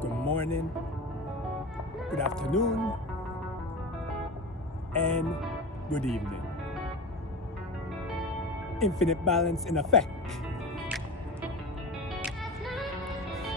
good morning, good afternoon, and good evening. Infinite balance in effect.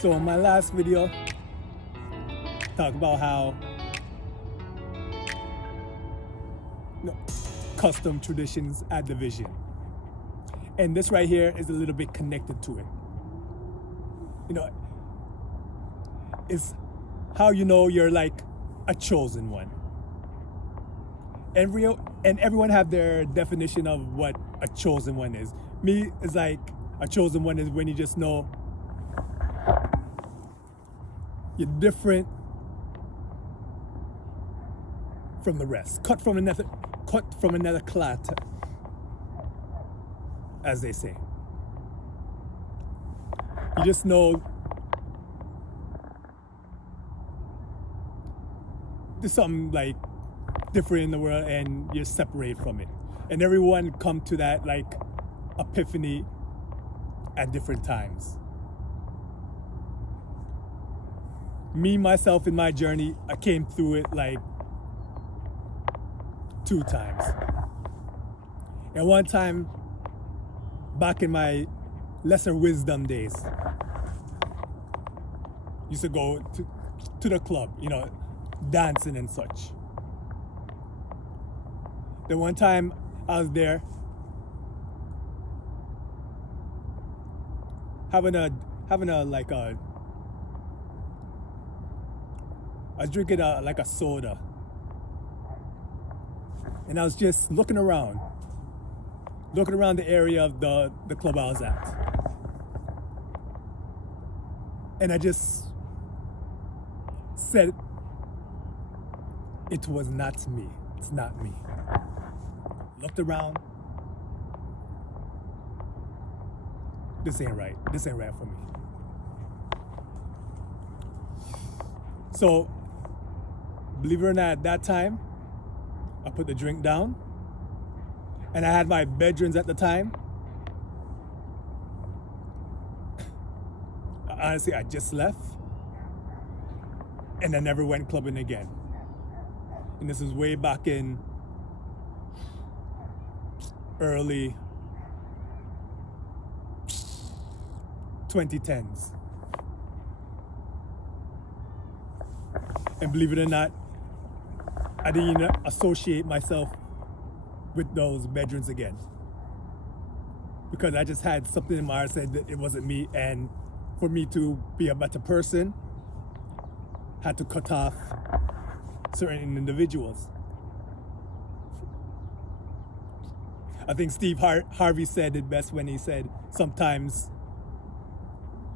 So in my last video, talk about how custom traditions add division. And this right here is a little bit connected to it. It's how you know you're like a chosen one. And everyone have their definition of what a chosen one is. Me is like a chosen one is when you just know you're different from the rest, cut from another cloth, as they say. You just know there's something like different in the world and you're separated from it. And everyone come to that like epiphany at different times. Me, myself, in my journey, I came through it like 2 times. And one time, back in my lesser wisdom days, used to go to the club, dancing and such. The one time I was there having a I was drinking like a soda, and I was just looking around the area of the club I was at, and I just said, it was not me. It's not me. Looked around. This ain't right. This ain't right for me. So, believe it or not, at that time, I put the drink down, and I had my bedrooms at the time. Honestly, I just left, and I never went clubbing again. And this is way back in early 2010s. And believe it or not, I didn't even associate myself with those bedrooms again, because I just had something in my heart said that it wasn't me, and for me to be a better person, had to cut off certain individuals. I think Steve Harvey said it best when he said, sometimes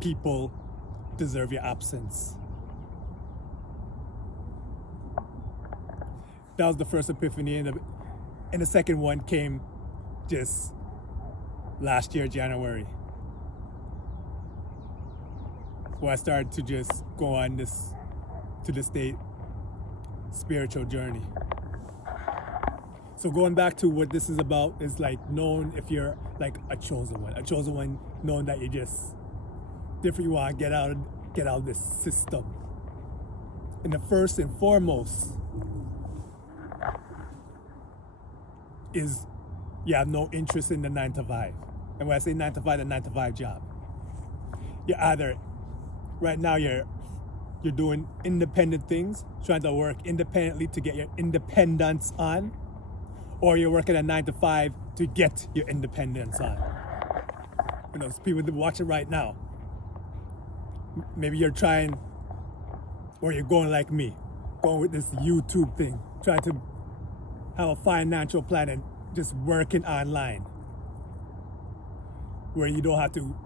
people deserve your absence. That was the first epiphany, and the second one came just last year, January, where I started to just go on this state spiritual journey. So going back to what this is about is like knowing if you're like a chosen one, knowing that you're just different. You want to get out of this system. And the first and foremost is you have no interest in the 9 to 5. And when I say 9 to 5, the 9 to 5 job. You're either, right now you're doing independent things, trying to work independently to get your independence on, or you're working a 9 to 5 to get your independence on. People that watch it right now, maybe you're trying, or you're going like me, going with this YouTube thing, trying to have a financial plan and just working online, where you don't have to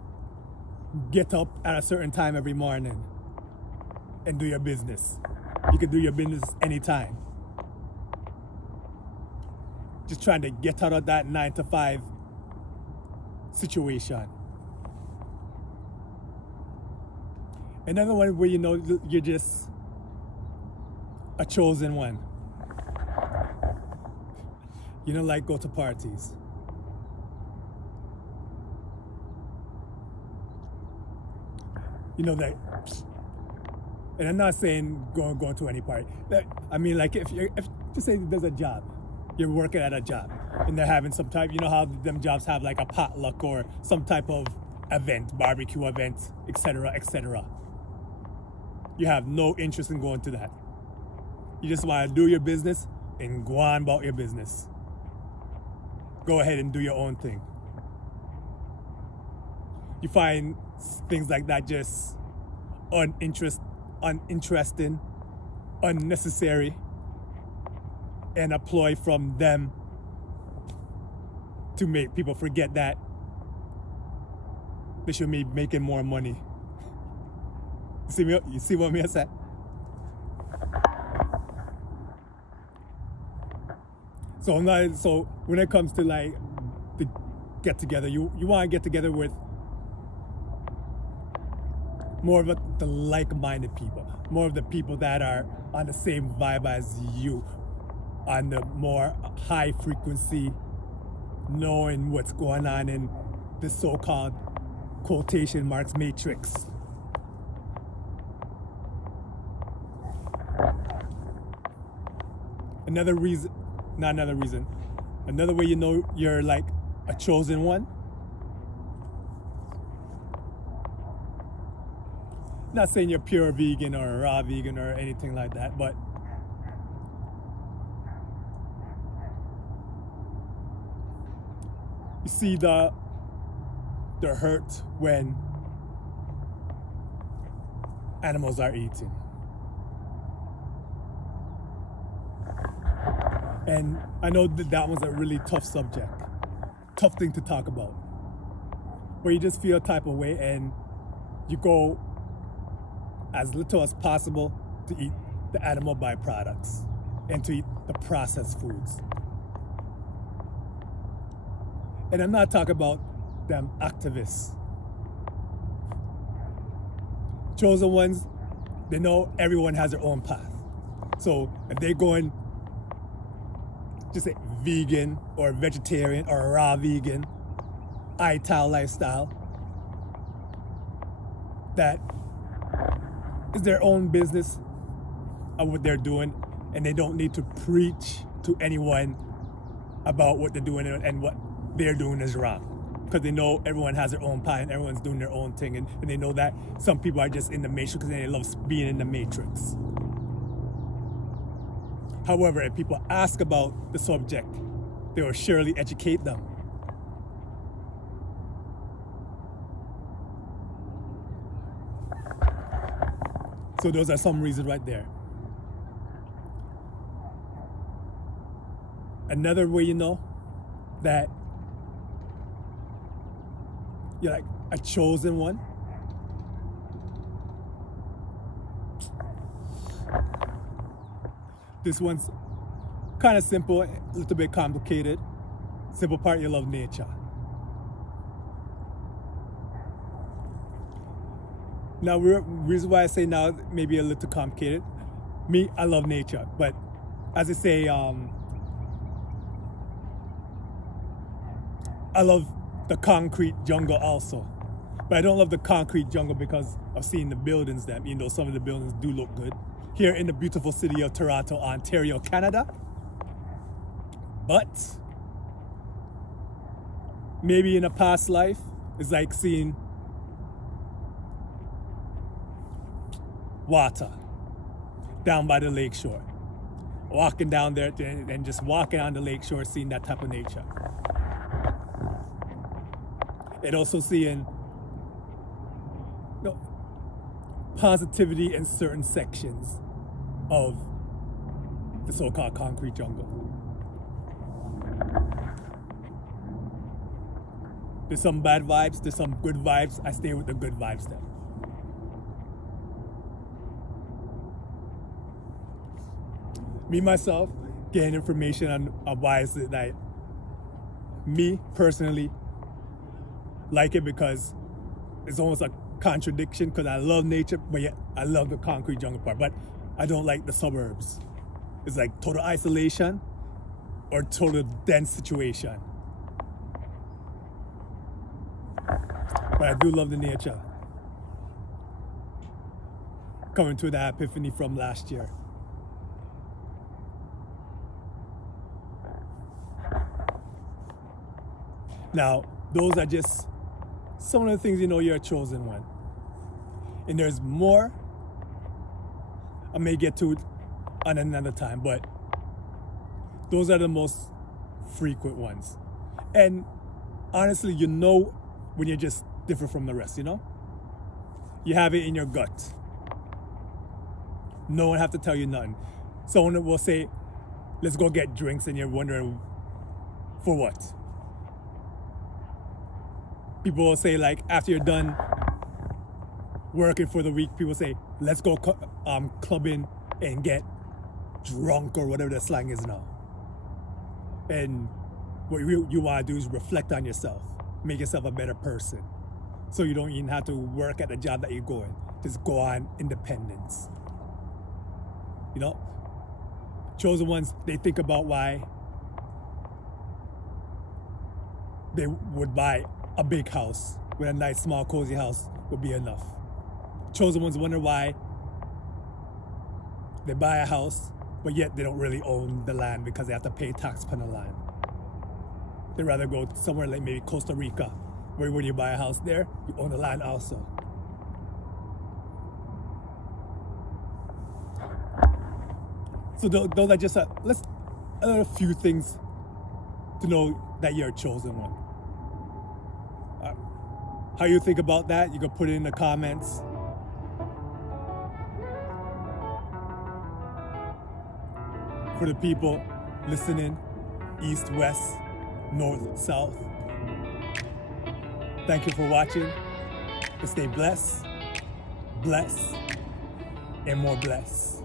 get up at a certain time every morning and do your business. You can do your business anytime. Just trying to get out of that 9 to 5 situation. Another one where you're just a chosen one. You don't like go to parties. That And I'm not saying go to any party. I mean, like if just say there's a job, you're working at a job, and they're having some type. You know how them jobs have like a potluck or some type of event, barbecue event, etc., etc. You have no interest in going to that. You just want to do your business and go on about your business. Go ahead and do your own thing. You find things like that just uninteresting, unnecessary, and a ploy from them to make people forget that they should be making more money. You see what I said? So when it comes to like the get together, you want to get together with more of the like-minded people, more of the people that are on the same vibe as you, on the more high frequency, knowing what's going on in the so-called quotation marks matrix. Another way you know you're like a chosen one. Not saying you're pure vegan or raw vegan or anything like that, but you see the hurt when animals are eaten. And I know that was a really tough subject, tough thing to talk about, where you just feel a type of way and you go as little as possible to eat the animal byproducts and to eat the processed foods. And I'm not talking about them activists. Chosen ones, they know everyone has their own path. So if they're going just say vegan or vegetarian or raw vegan, ITAL lifestyle, that is their own business of what they're doing, and they don't need to preach to anyone about what they're doing and what they're doing is wrong, because they know everyone has their own path and everyone's doing their own thing, and they know that some people are just in the matrix because they love being in the matrix. However, if people ask about the subject, they will surely educate them. So those are some reasons right there. Another way you know that you're like a chosen one, this one's kind of simple, a little bit complicated. Simple part, you love nature. Now, reason why I say now maybe a little complicated. Me, I love nature, but as I say, I love the concrete jungle also. But I don't love the concrete jungle because of seeing the buildings there, even though some of the buildings do look good. Here in the beautiful city of Toronto, Ontario, Canada. But maybe in a past life, it's like seeing water down by the lake shore. Walking down there and just walking on the lake shore, seeing that type of nature. And also seeing positivity in certain sections of the so-called concrete jungle. There's some bad vibes, there's some good vibes. I stay with the good vibes then. Me, myself, getting information on why is it that me, personally, like it because it's almost a contradiction because I love nature, but yet I love the concrete jungle part. But I don't like the suburbs. It's like total isolation or total dense situation. But I do love the nature. coming to that epiphany from last year. Now, those are just some of the things you know you're a chosen one. And there's more I may get to on another time, but those are the most frequent ones. And honestly, you know when you're just different from the rest, you know? You have it in your gut. No one have to tell you nothing. Someone will say, let's go get drinks, and you're wondering, for what? People will say, like, after you're done working for the week, people say, let's go clubbing and get drunk, or whatever the slang is now. And what you want to do is reflect on yourself, make yourself a better person, so you don't even have to work at the job that you're going. Just go on independence. You know, chosen ones, they think about why they would buy a big house when a nice, small, cozy house would be enough. Chosen ones wonder why they buy a house, but yet they don't really own the land because they have to pay tax on the land. They'd rather go somewhere like maybe Costa Rica, where when you buy a house there, you own the land also. So those are just a few things to know that you're a chosen one. How you think about that, you can put it in the comments. For the people listening, east, west, north, south, thank you for watching. Stay blessed, and more blessed.